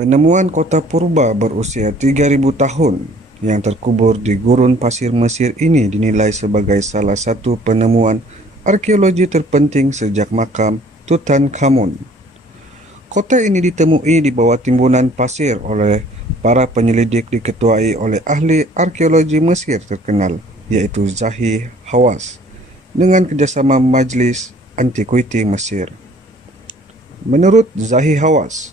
Penemuan kota purba berusia 3.000 tahun yang terkubur di gurun pasir Mesir ini dinilai sebagai salah satu penemuan arkeologi terpenting sejak makam Tutankhamun. Kota ini ditemui di bawah timbunan pasir oleh para penyelidik diketuai oleh ahli arkeologi Mesir terkenal, yaitu Zahi Hawass, dengan kerjasama Majlis Antiquity Mesir. Menurut Zahi Hawass,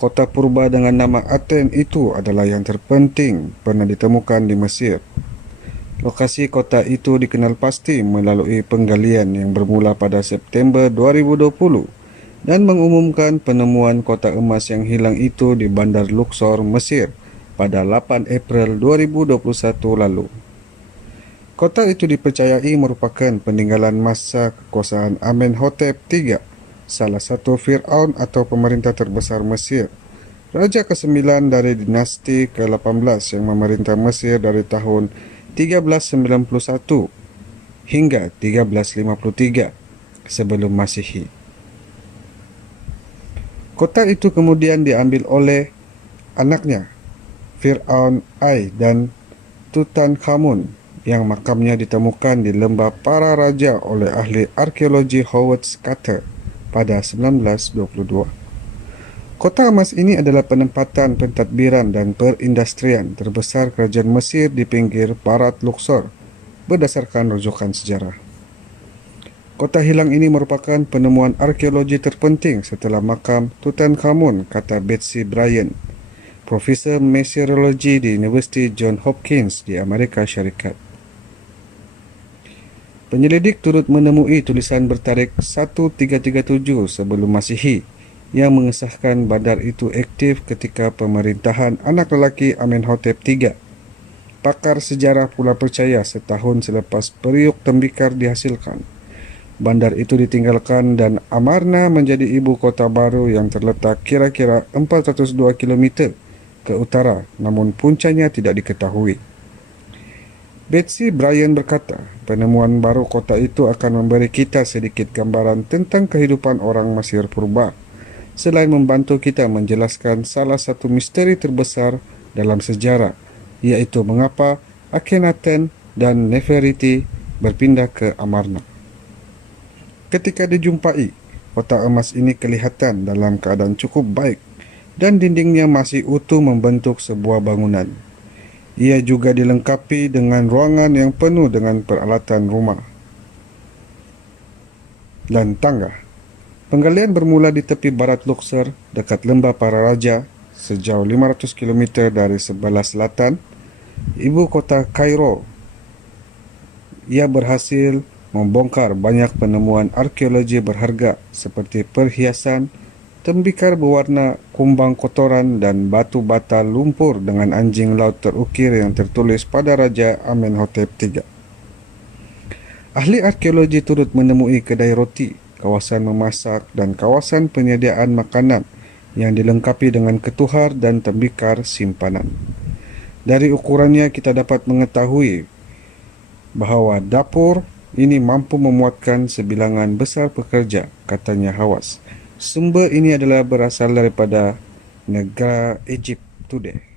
kota purba dengan nama Aten itu adalah yang terpenting pernah ditemukan di Mesir. Lokasi kota itu dikenal pasti melalui penggalian yang bermula pada September 2020 dan mengumumkan penemuan kota emas yang hilang itu di Bandar Luxor, Mesir pada 8 April 2021 lalu. Kota itu dipercayai merupakan peninggalan masa kekuasaan Amenhotep III, salah satu Fir'aun atau pemerintah terbesar Mesir, Raja ke-9 dari dinasti ke-18 yang memerintah Mesir dari tahun 1391 hingga 1353 sebelum Masehi. Kota itu kemudian diambil oleh anaknya, Fir'aun I dan Tutankhamun, yang makamnya ditemukan di lembah para raja oleh ahli arkeologi Howard Carter pada 1922. Kota emas ini adalah penempatan pentadbiran dan perindustrian terbesar kerajaan Mesir di pinggir barat Luxor berdasarkan rujukan sejarah. Kota hilang ini merupakan penemuan arkeologi terpenting setelah makam Tutankhamun, kata Betsy Bryan, Profesor Meteorologi di University Johns Hopkins di Amerika Syarikat. Penyelidik turut menemui tulisan bertarikh 1337 sebelum Masehi yang mengesahkan bandar itu aktif ketika pemerintahan anak lelaki Amenhotep III. Pakar sejarah pula percaya setahun selepas periuk tembikar dihasilkan, bandar itu ditinggalkan dan Amarna menjadi ibu kota baru yang terletak kira-kira 402 km ke utara, namun puncanya tidak diketahui. Betsy Bryan berkata, penemuan baru kota itu akan memberi kita sedikit gambaran tentang kehidupan orang Mesir purba, selain membantu kita menjelaskan salah satu misteri terbesar dalam sejarah, yaitu mengapa Akhenaten dan Nefertiti berpindah ke Amarna. Ketika dijumpai, kota emas ini kelihatan dalam keadaan cukup baik dan dindingnya masih utuh membentuk sebuah bangunan. Ia juga dilengkapi dengan ruangan yang penuh dengan peralatan rumah dan tangga. Penggalian bermula di tepi barat Luxor dekat lembah para raja sejauh 500 km dari sebelah selatan ibu kota Kairo. Ia berhasil membongkar banyak penemuan arkeologi berharga seperti perhiasan, tembikar berwarna kumbang kotoran dan batu bata lumpur dengan anjing laut terukir yang tertulis pada Raja Amenhotep III. Ahli arkeologi turut menemui kedai roti, kawasan memasak dan kawasan penyediaan makanan yang dilengkapi dengan ketuhar dan tembikar simpanan. Dari ukurannya kita dapat mengetahui bahawa dapur ini mampu memuatkan sebilangan besar pekerja, katanya Hawass. Sumber ini adalah berasal daripada negara Egypt Today.